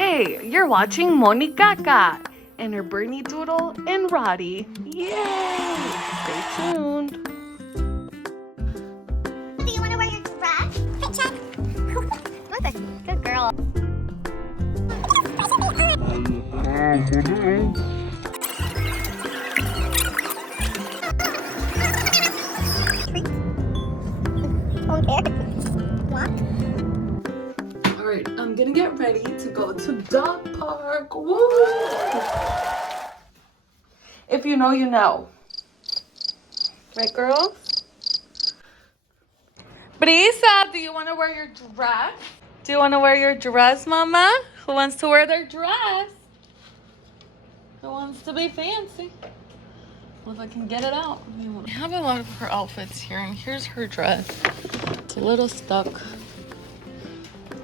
Hey, you're watching Monikaka and her Bernedoodle and Roddy. Yay! Stay tuned. Do you want to wear your dress? Fit check. What a good girl. Alright, I'm gonna get ready to go to dog park. Woo! If you know, you know. Right, girls? Brisa, do you want to wear your dress? Do you want to wear your dress, Mama? Who wants to wear their dress? Who wants to be fancy? Well, if I can get it out. I have a lot of her outfits here, and here's her dress. It's a little stuck.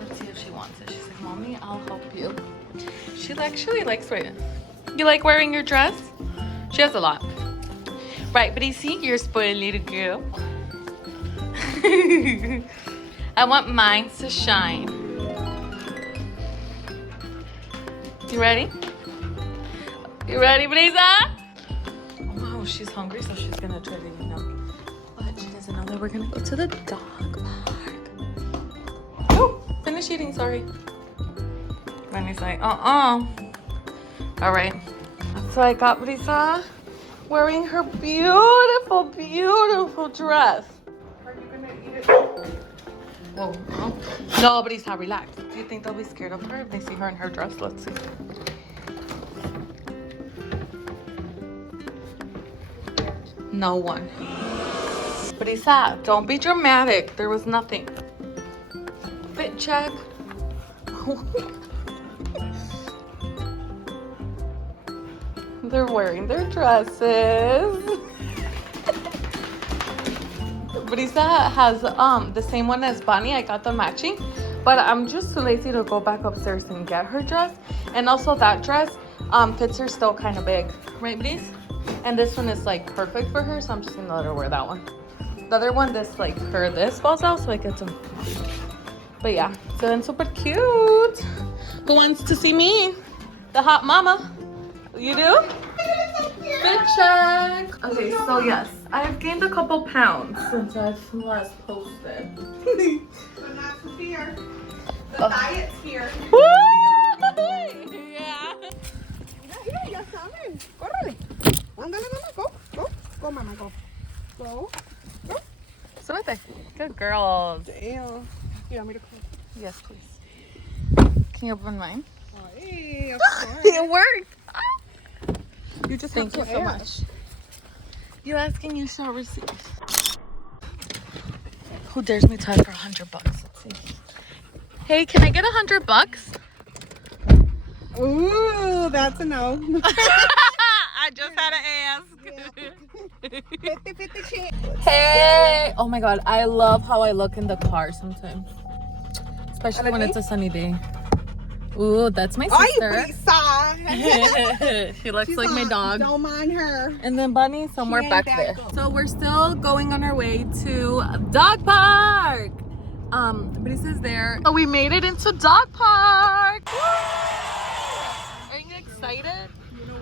Let's see if she wants it. She said, Mommy, I'll help you. She actually likes wearing it. You like wearing your dress? She has a lot. Right, but you see, you're a spoiled little girl. I want mine to shine. You ready? You ready, Brisa? Oh, wow, she's hungry, so she's gonna try to eat up. But she doesn't know that we're gonna go to the dog park. Oh, finish eating, sorry. Bani's like, All right. So I got Brisa wearing her beautiful, beautiful dress. Are you gonna eat it? Whoa, no, Brisa, relax. Do you think they'll be scared of her if they see her in her dress? Let's see. No one. Brisa, don't be dramatic. There was nothing. Fit check. They're wearing their dresses. Brisa has the same one as Bani. I got them matching, but I'm just too lazy to go back upstairs and get her dress. And also that dress fits her still kind of big, right, Bris? And this one is like perfect for her, so I'm just gonna let her wear that one. The other one, this falls out, so I get some. But yeah, so then super cute. Who wants to see me? The hot mama. You do? Fit check. Okay, so yes, I've gained a couple pounds since I've last posted. So not to fear. The diet's here. Woo! Mira, ya saben. Córrele. Ándale, mama. Go. Go. Go, mama. Go. Go. Go. Súbete. Good girls. Damn. You want me to call? Yes, please. Can you open mine? Hey, of course. It worked. You just Thank you have to so ask. much. You asking, you shall receive. Who dares me to ask for $100? Let's see. Hey, can I get $100? Ooh, that's a no. I just had to ask. 50-50 chance. Hey! Oh my god, I love how I look in the car sometimes. Especially when it's a sunny day. Ooh, that's my Ay, sister. Brisa. She looks She's like my not- dog. Don't mind her. And then Bunny somewhere ain't back that there. good. So we're still going on our way to dog park. Brisa's there. So we made it into dog park. Woo! Are you excited? You know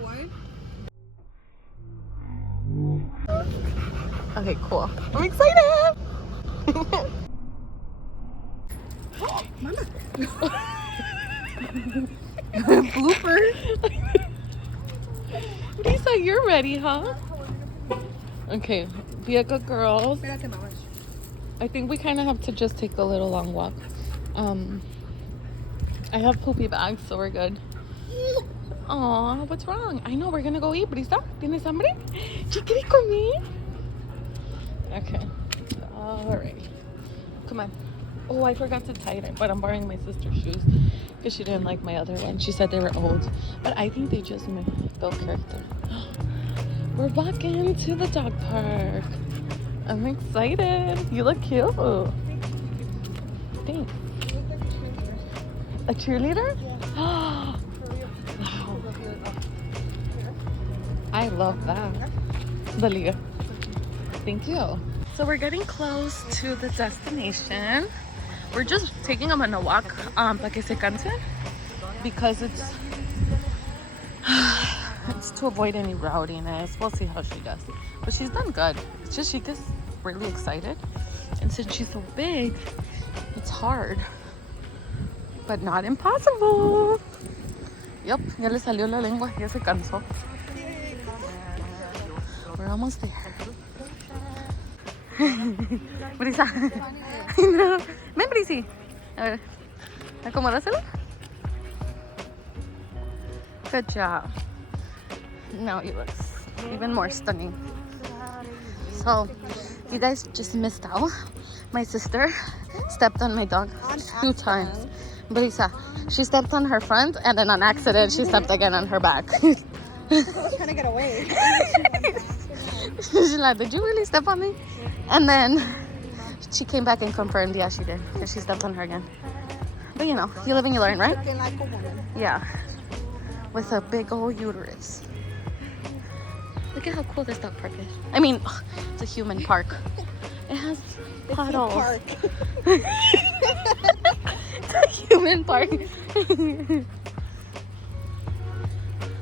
what? Okay, cool. I'm excited. Mama. Blooper. Lisa, you're ready, huh? Okay, be a good girl. Espérate, mama. I think we kind of have to just take a little long walk. I have poopy bags, so we're good. Aw, what's wrong? I know, we're gonna go eat. Brisa, ¿tienes hambre? ¿Ya quieres comer? Okay, alright. Come on. Oh, I forgot to tie it, but I'm borrowing my sister's shoes because she didn't like my other one. She said they were old, but I think they just built character. We're walking to the dog park. I'm excited. You look cute. Thanks. A cheerleader? Yeah. Wow. I love that. The Liga. Thank you. So we're getting close to the destination. We're just taking them on a walk para que se cansen. because it's to avoid any rowdiness. We'll see how she does. But she's done good. It's just she gets really excited. And since she's so big, it's hard. But not impossible. Yep, ya le salió la lengua, ya se cansó. We're almost there. Brisa. No. Ven, Brisi. A ver, acomódaselo. Good job. Now he looks even more stunning. So, you guys just missed out. My sister stepped on my dog 2 times. Brisa, she stepped on her front and then on accident she stepped again on her back. I was trying to get away. She's like, did you really step on me? And then she came back and confirmed, yeah, she did, because she stepped on her again. But you know, you live and you learn, right? Yeah. With a big old uterus. Look at how cool this dog park is. I mean, it's a human park. It has puddles. Park. It's a human park.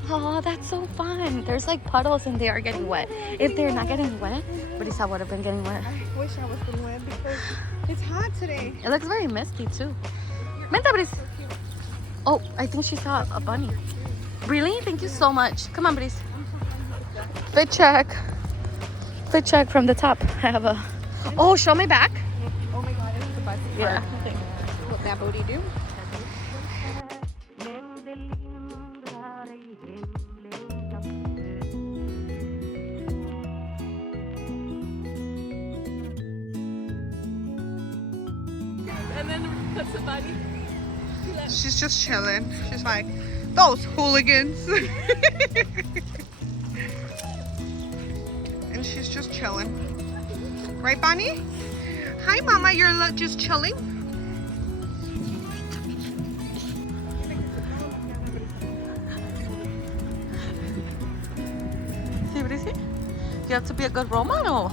Oh, that's so fun. There's like puddles and they are getting wet. If they're not getting wet, Brisa would have been getting wet. I wish I was been wet because it's hot today. It looks very misty too. Menta, Bris. Oh, I think she saw a bunny. Really? Thank you so much. Come on, Bris. Fit check. Fit check from the top. I have a... Oh, show me back. Oh my god, it's the best part. Yeah. What that booty do? And then what's the body? She's just chilling. She's like, those hooligans. And she's just chilling. Right, Bani? Hi, Mama. You're just chilling? See, Brisi? You have to be a good role model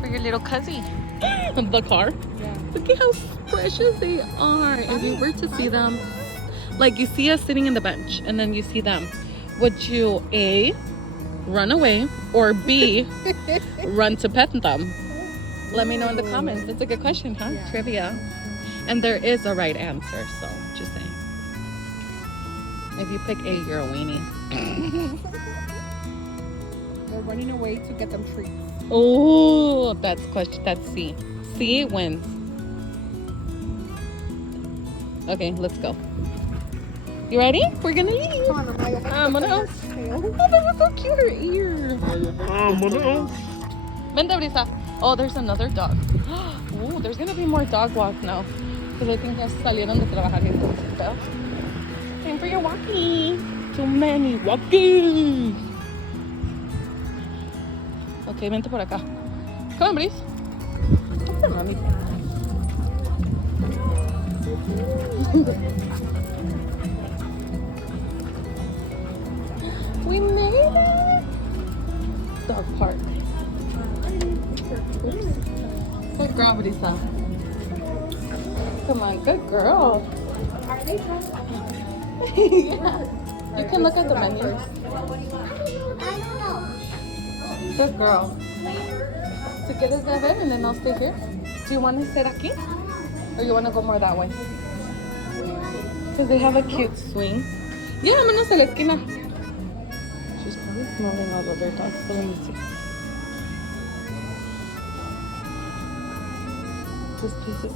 for your little cousin. The car? Yeah. Look at how precious they are. If you were to see them, like you see us sitting in the bench and then you see them, would you A, run away, or B, run to pet them? Let me know in the comments. That's a good question, huh? Yeah. Trivia. And there is a right answer, so just saying. If you pick A, you're a weenie. They're running away to get them treats. Oh, that's C. C wins. Okay, let's go. You ready? We're gonna leave. Come on, Amaya. Vámonos. Oh, that was so cute, her ear. Vente, Brisa. Oh, there's another dog. Oh, there's gonna be more dog walks now. Because I think ya salieron de trabajar y stuff. Time for your walkie. Too many walkies. Okay, vente por acá. Come on, Bris. Come on, mommy. We made it! Dog park. Good girl, Brisa. Come on, good girl. Yeah. You can look at the menu. Good girl. So quieres de ver and then I'll stay here? Do you want to sit aquí? Or you want to go more that way? Because they have a cute swing. Yeah, vámonos a la esquina. She's probably smelling all of their dogs, but let me see. This place is...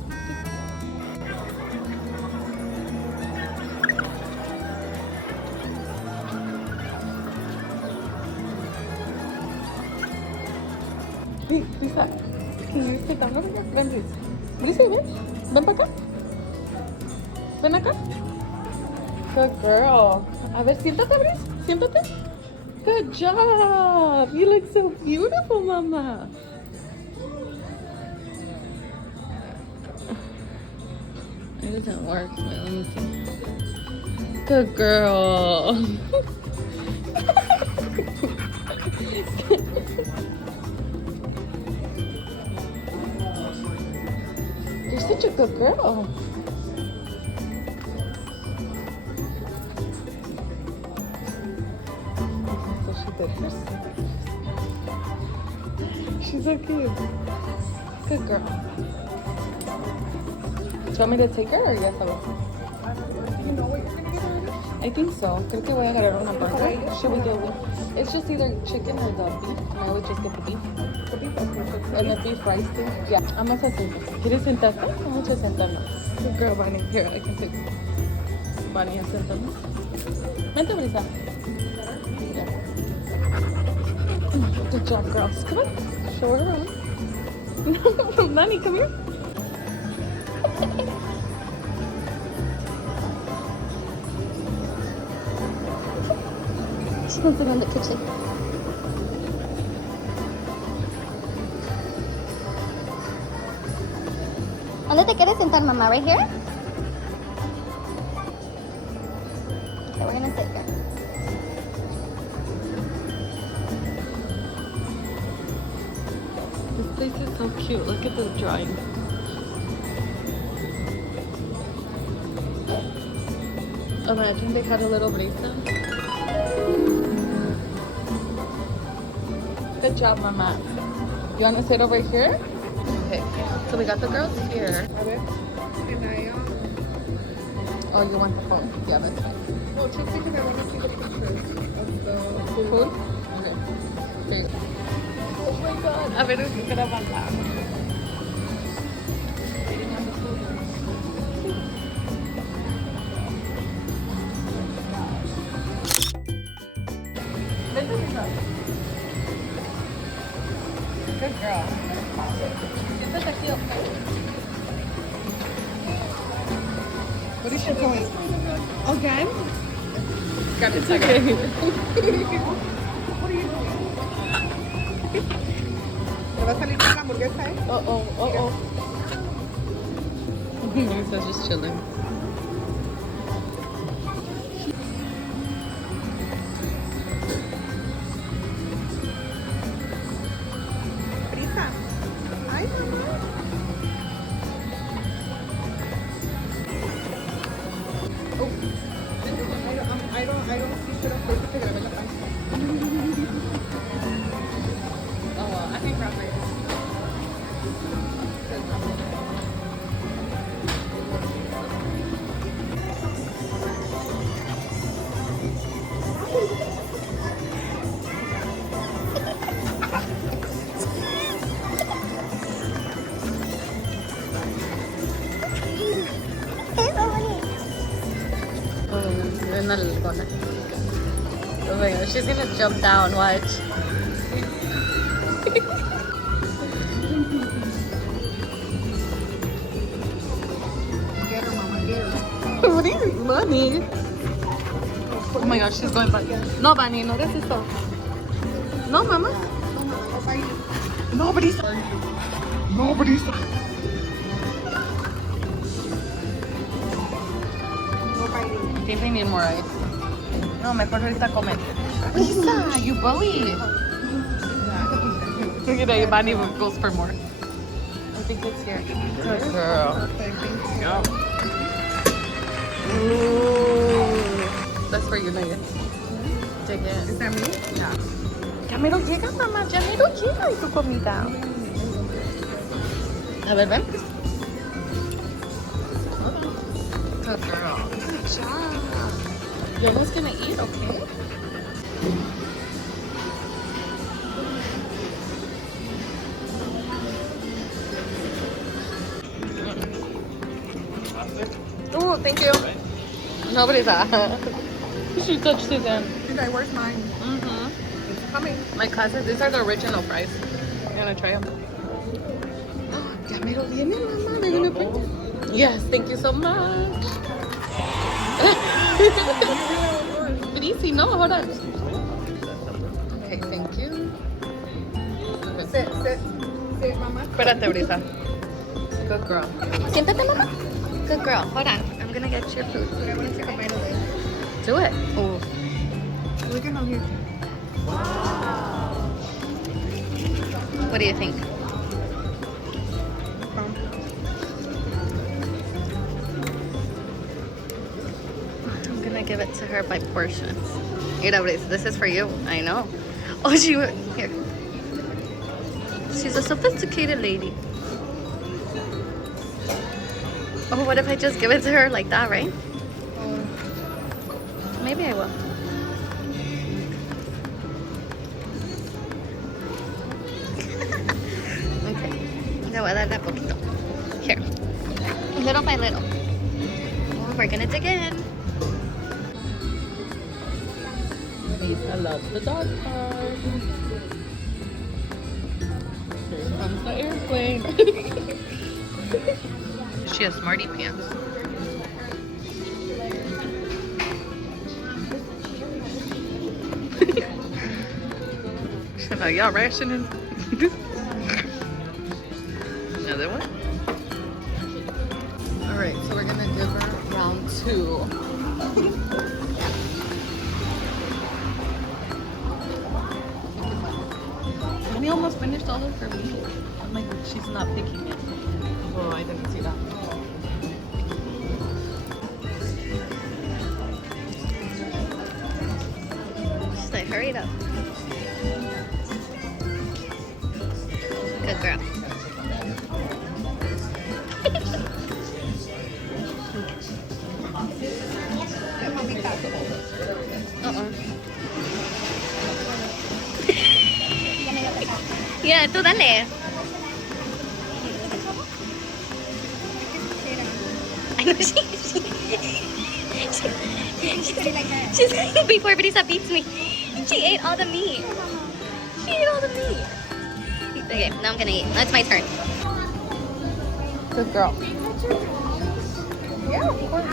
Hey, Brisa, can you sit down over here? Ven, Brisa. Brisa, ven. Ven para acá. Ven acá. Good girl. A ver, siéntate, Bris. Siéntate. Good job. You look so beautiful, Mama. It doesn't work. Wait, let me see. Good girl. You're such a good girl. Good. She's so cute. Good girl. Do you want me to take her or ya sabes? Do you know what you're gonna get already? I think so. Creo que voy a agarrar una burger. Should we get one? It's just either chicken or the beef. And I would just get the beef. The beef, okay. And the beef rice too. Yeah. Vamos a sentar. ¿Quieres sentarte? Vamos a sentarnos. Good girl, Bani. Here, I can take Bani a sentarnos. Vente, Brisa. Yeah. Good job, girls. Come on. Show her around. Bani, come here. She's moving in the kitchen. ¿Dónde te quieres sentar, mamá? Right here? Okay, we're gonna sit here. This place is so cute. Look at the drawing. Imagine they had a little Brisa. Good job, Mama. You want to sit over here? Okay. So we got the girls here. A ver, can I, Oh, you want the phone? Yeah, that's fine. well, just because I want to see the pictures of the Food? Okay. Here you go. Oh my god. A ver, espera, Mama. Good girl. Siéntate aquí, okay? What is she doing? Again? Got it. It's okay. What are you doing? ¿Te va a salir con la hamburguesa, eh? Uh-oh. Lisa's just chilling. Brisa. Ay, mamá. Oh. I don't see shit on Facebook que grabé la página. Oh, well, I think we're right. In the corner. Oh my god, she's gonna jump down, watch. Get her, mama, get her. What is it, Bani? Oh my god, she's going back. No, Bani, no hagas esto. No, mama. Nobody's. Nobody's. No biting. I think they need more ice. No, mejor ahorita comen. Lisa, you bully. Look at that, Bani goes for more. I think it's here. Good girl. Perfect. Thank you. Ooh. That's for you, Nuggets. Take it. Is that me? Yeah. Ya mero llega, mamá. Ya mero llega tu comida. A ver, ven. Good girl. Good job. You're almost gonna eat, okay? Oh, thank you. Nobody's She touched his hand. She's like, where's mine? Mm-hmm. It's coming. My cousin, these are the original fries. You wanna try them? Ya mero viene, mamá. They're gonna bring them. Yes, thank you so much. But easy, no, hold on. Okay, thank you. Sit, mama. Espérate, Brisa. Good girl. Siéntate, mamá. Good girl. Hold on. I'm gonna get your food. I want to take a bite of this. Do it. Oh. Look at how here. What do you think? I'm gonna give it to her by portions. Mira, Brice, this is for you. I know. Oh, she went here. She's a sophisticated lady. Oh, what if I just give it to her like that, right? Maybe I will. Okay. Le voy a dar de a poquito. Here. Little by little. Oh, we're gonna dig in. I love the dog park. Here comes the airplane. She has smarty pants. She's like, y'all rationing? Another one? Alright, so we're gonna give her round 2. Mommy almost finished all of her meat. I'm like, she's not picking it. Oh, I didn't see that. She's like, hurry it up. Good girl. Yeah, tú dale. I know she's before Brisa beats me. She ate all the meat. She ate all the meat. Okay, now I'm gonna eat. Now it's my turn. Good girl. Yeah, of course.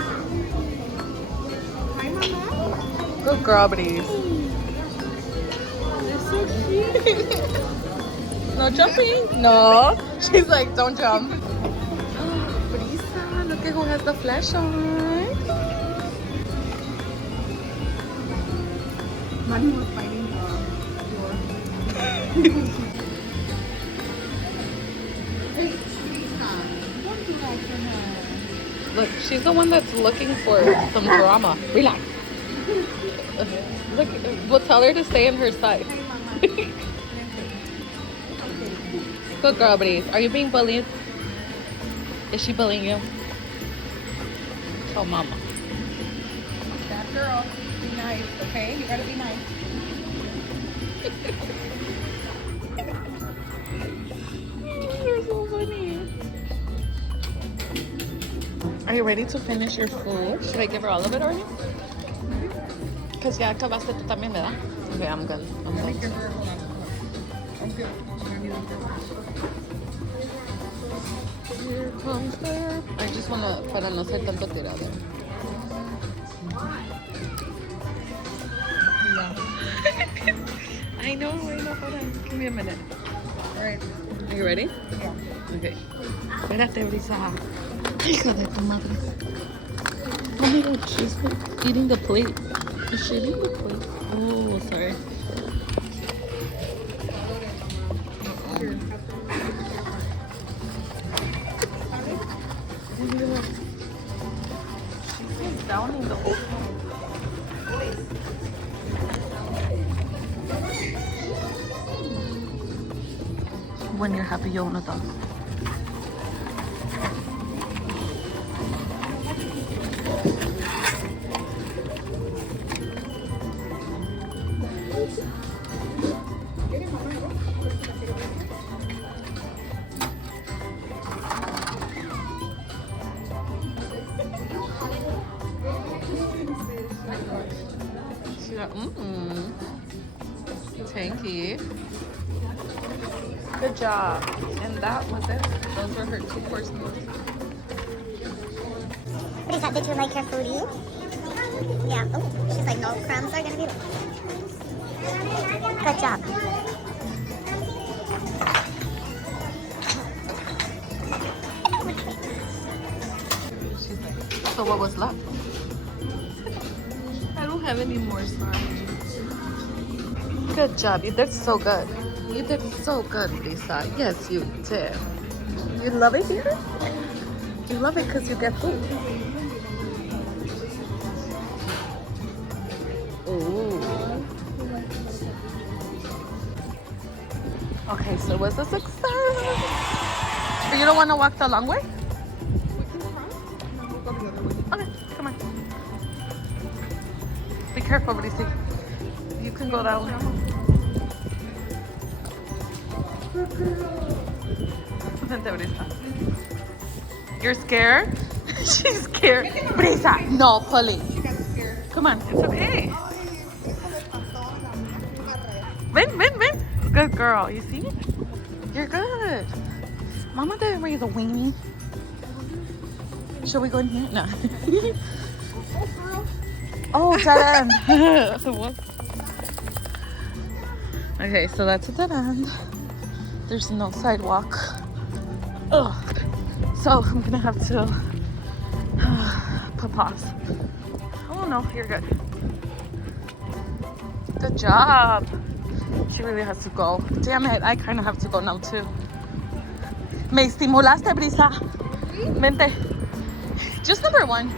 Hi, Mama. Good girl, buddies. You're so cute. No jumping. No. She's like, don't jump. Brisa, look at who has the flash on. Bani was fighting the door. Hey, Brisa, don't do that to her. Look, she's the one that's looking for some drama. Relax. Look, we'll tell her to stay in her side. Good girl, buddies. Are you being bullied? Is she bullying you? Tell mama. That girl, be nice, okay? You gotta be nice. You're so funny. Are you ready to finish your food? Should I give her all of it already? Because ya acabaste tú también, ¿verdad? Okay, I'm good. I'm Let me good. give her, hold on. I'm good. Here comes her. I just want to, para no ser tanto tirado. I know. Hold on. Give me a minute. Alright. Are you ready? Yeah. Okay. Espérate, Brisa. Hija de tu madre. Oh my god, she's eating the plate. Is she eating the plate? Oh, sorry. She's downing the whole thing. When you're happy, you own a dog. She's like, Tanky. Good job. And that was it. Those were her 2-course meals. Brisa, did you like your foodie? Yeah. Oh, she's like, no crumbs are gonna be left. Good job. She's like, so what was left? I don't have any more slime. Good job. You did so good. You did so good, Lisa. Yes, you did. You love it here? You love it because you get food. Ooh. Okay, so it was a success. But you don't want to walk the long way? We can cross and then we'll go the other way. Okay, come on. Be careful, Brisa. You can go that way. Vente, Brisa. You're scared? She's scared. Brisa, no, pulling. She got scared. Come on, it's okay. Ay, eso le pasó a la mía. Ven, ven, ven. Good girl, you see? You're good. Mama didn't raise a weenie. Should we go in here? No. Oh, girl. Oh, dead end. What? Okay, so that's a dead end. There's no sidewalk. Ugh. So I'm gonna have to put pause. Oh no, you're good. Good job. She really has to go. Damn it, I kind of have to go now too. Me estimulaste, Brisa. Vente. Just number one.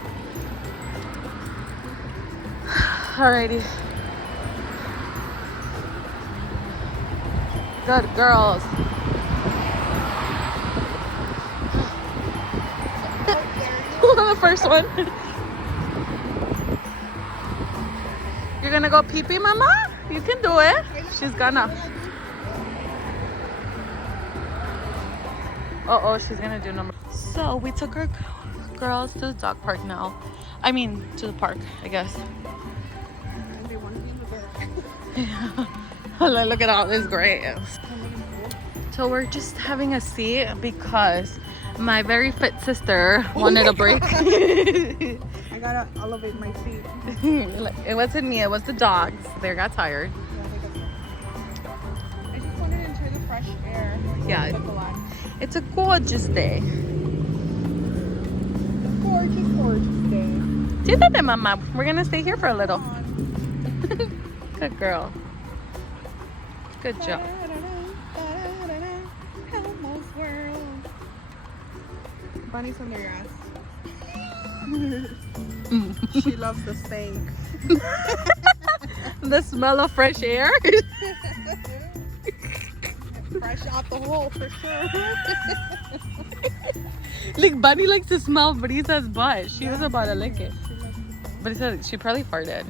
Alrighty. Good girls. The first one. You're gonna go pee pee, mama? You can do it. She's gonna. Uh-oh, she's gonna do number. So we took our girls to the dog park now. I mean, to the park, I guess. And they want to be in the bed. Yeah. Look at all this grass. So we're just having a seat because my very fit sister wanted a break. I gotta elevate my feet. It wasn't me, it was the dogs. They got tired. I just wanted to enjoy the fresh air. Yeah. It took a lot. It's a gorgeous day. Gorgeous, gorgeous day. Siéntate, mama. We're gonna stay here for a little. Good girl. Good job. Elmo's world. Bunny's under your ass. She loves the stank. The smell of fresh air. Fresh out the hole for sure. Like Bunny likes to smell Brisa's butt. She was about to lick it. Brisa, she probably farted.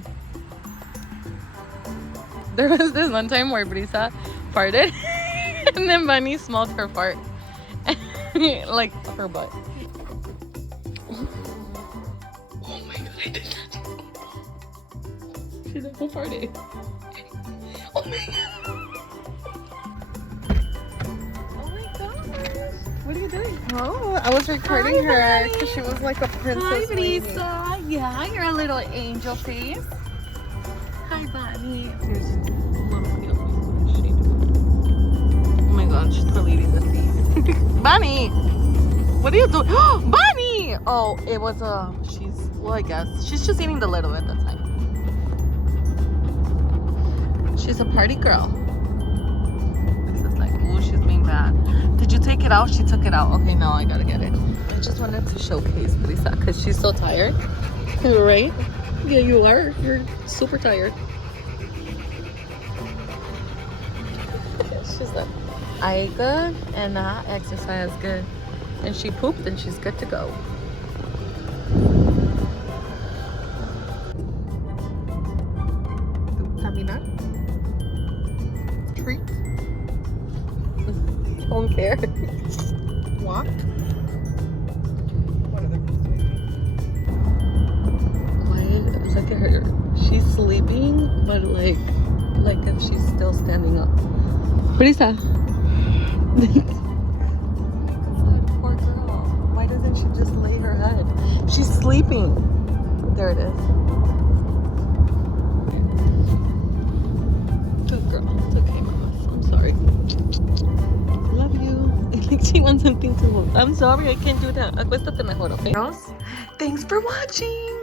There was this one time where Brisa farted and then Bunny smelled her fart. Like her butt. Oh my god, I did that. She's like, who farted? Oh my god. Oh my gosh. What are you doing? Oh, I was recording her because she was like a princess. Hi, Brisa. Yeah, you're a little angel face. Hi, Bani. There's a little video. What is she doing? Oh my god, she's probably eating the seed. Bani! What are you doing? Bani! Oh, it was well, I guess. She's just eating the little at the time. She's a party girl. This is like, ooh, she's being bad. Did you take it out? She took it out. Okay, now I gotta get it. I just wanted to showcase Brisa because she's so tired. Right? Yeah, you are. You're super tired. She's like, I ate good and I exercise good. And she pooped and she's good to go. Caminar. Treat. Don't care. Walk. What other ones do Why? Look at her. She's sleeping, but like if she's still standing up. Brisa. Poor girl. Why doesn't she just lay her head? She's sleeping. There it is. Good girl. It's okay, Mama. I'm sorry. Love you. Like she wants something to hold. I'm sorry, I can't do that. Acuéstate mejor, okay? Girls, thanks for watching.